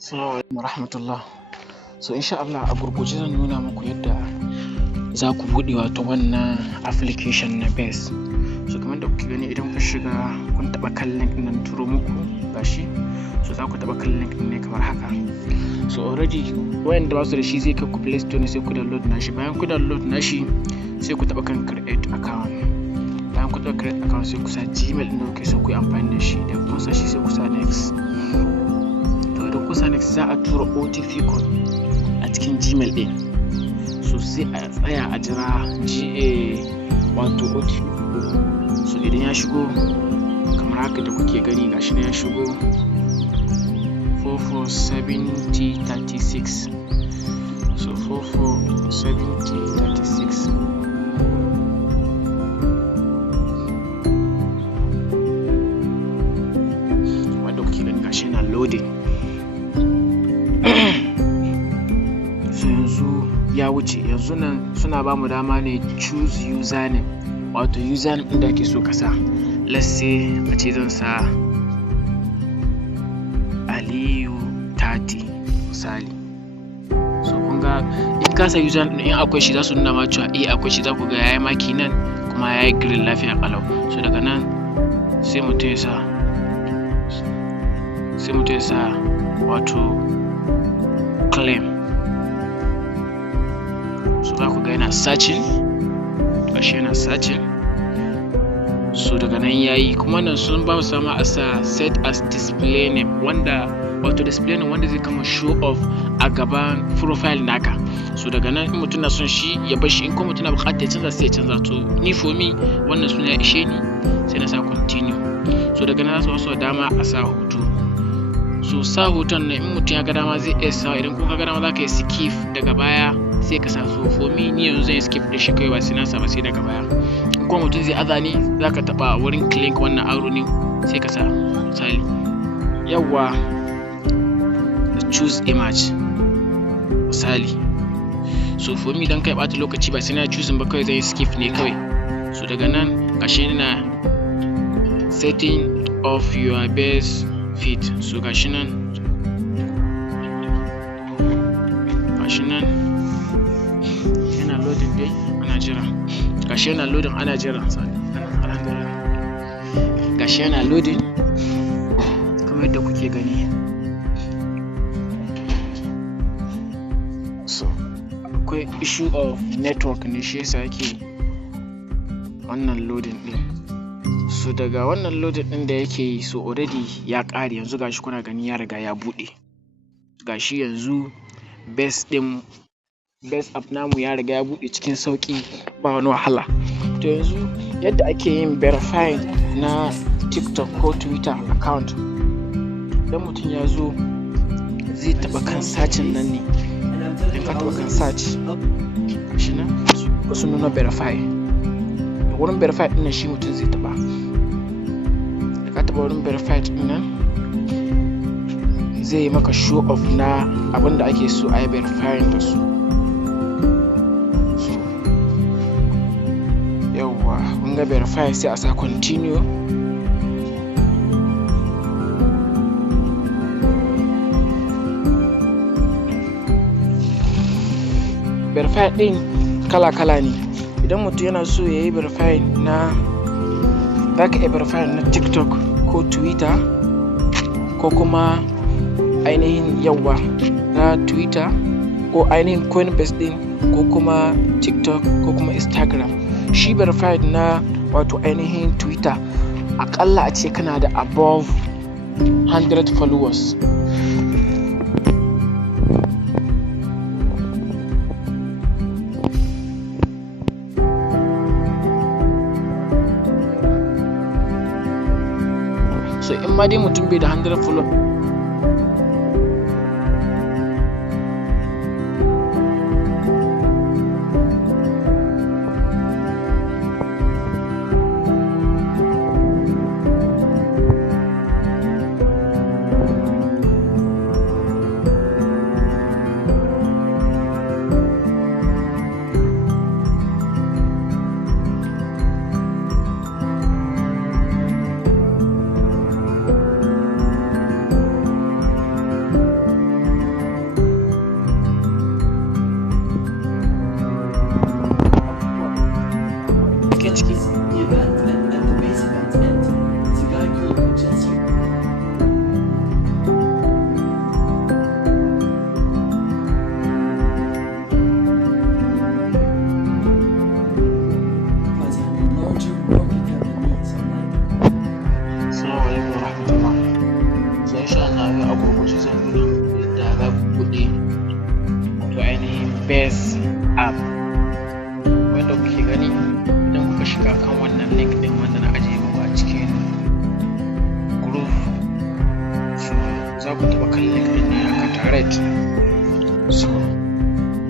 Assalamu alaikum warahmatullah. So insha Allah a gurguje zan nuna muku yadda za ku buɗe wato wannan application na base. So kamar da kuke gani idan kun shiga kun taɓa kan link nan turo muku gashi. So za ku taɓa kan link ne kamar haka. So already wayanda ba su da shi zai kai ku Play Store ne sai ku download nashi. Bayan ku download nashi sai ku taɓa kan create account. Bayan ku taɓa create account sai ku sa Gmail ɗin da kuke so ku yi amfani da shi. Da kun sa shi sai ku sa next. Kusa next za a tura OTP code a cikin Gmail ɗin, so sai a tsaya a jira wato OTP. So idan ya shigo kamar haka da kuke gani gashi ne ya shigo 447036. So 447036 wanda kuke gani gashi na loading. So yanzu ya wuce, yanzu nan suna ba mu dama ne choose username, wato username ɗin da ake so ka sa. Let's say a ce zan sa Aliyu 30 misali. So kun ga in ka sa username ɗin in akwai shi za su nuna ma cewa akwai shi, za ku ga yayi maki nan kuma yayi green lafiya kalau. So daga nan sai mutum ya sa wato claim. So za ku ga yana searching, gashi yana searching. So daga nan yayi, kuma nan sun ba mu sama a sa set as display name, wanda wato display name wanda zai kama show off a gaban profile naka. So daga nan in mutum na son shi ya bar shi, in kuma mutum na buƙatar ya canza sai ya canza. To ni for me wannan suna ya ishe ni sai na sa continue. So daga nan za su dama a sa hoto. So sa hoton nan in mutum ya ga dama zai iya sa, idan kuma ka ga dama za ka yi skip daga baya sai ka sa. So for me ni yanzu zan yi skip da shi kai ba sai na sa ba sai daga baya. In kuma mutum zai aza ni za ka taɓa wurin click wannan arrow ne sai ka sa misali yawwa choose image misali. So for me dan kai ɓata lokaci ba sai na choose ba, kawai zan yi skip ne kawai. So daga nan gashi na setting of your base feed. So gashi nan yana loading dai ana jira. Gashi yana loading ana jira. Gashi yana loading kamar yadda kuke gani. So akwai issue of network ne shi yasa yake wannan loading din. So daga wannan loading din da yake yi, so already ya ƙare. Yanzu gashi kuna gani ya riga ya buɗe. Gashi yanzu base app namu ya riga ya buɗe cikin sauƙi ba wani wahala. To yanzu yadda ake yin verifying na TikTok ko Twitter account, idan mutum ya zo zai taɓa kan searching nan ne. Idan ka taɓa kan search shi nan wasu nuna verify, da wurin verify ɗin nan shi mutum zai taɓa. Da ka taɓa wurin verify ɗin nan zai yi maka show off na abin da ake so a yi verifying da su. Yawwa kun ga verify sai a sa continue. Verify ɗin kala-kala ne. Idan mutum yana so ya yi verify na, za ka iya verify na TikTok ko Twitter ko kuma ainihin yawwa na Twitter ko ainihin Coinbase ɗin ko kuma TikTok ko kuma Instagram. Shi verified na wato ainihin Twitter aƙalla a ce kana da above 100 followers. So in ma dai mutum bai da 100 followers, base app. Wanda kuke gani idan kuka shiga kan wannan link din wanda na ajiye muku a cikin group, so za ku taɓa kan link din ne haka direct. So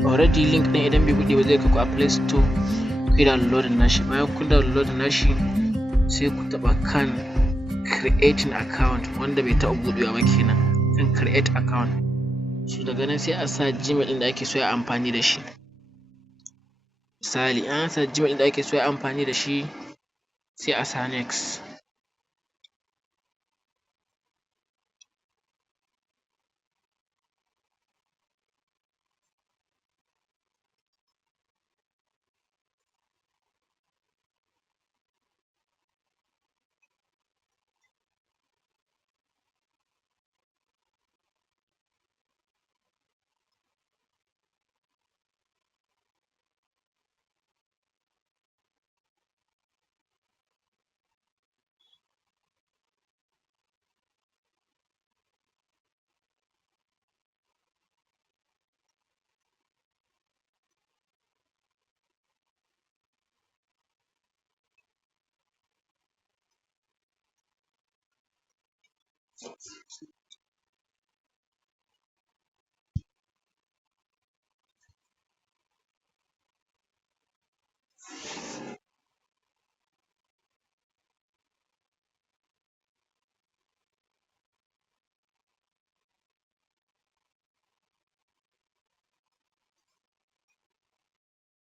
already link din idan bai buɗe ba zai kai ku a Play Store, ku yi downloading nashi. Bayan kun downloading nashi sai ku taɓa kan creating account wanda bai taɓa buɗewa ba kenan, kan create account. So daga nan sai a sa Gmail ɗin da ake so ya amfani da shi. Misali an sa Gmail ɗin da ake so ya amfani da shi sai a sa next.